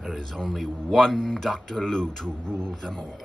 There is only one Dr. Lou to rule them all.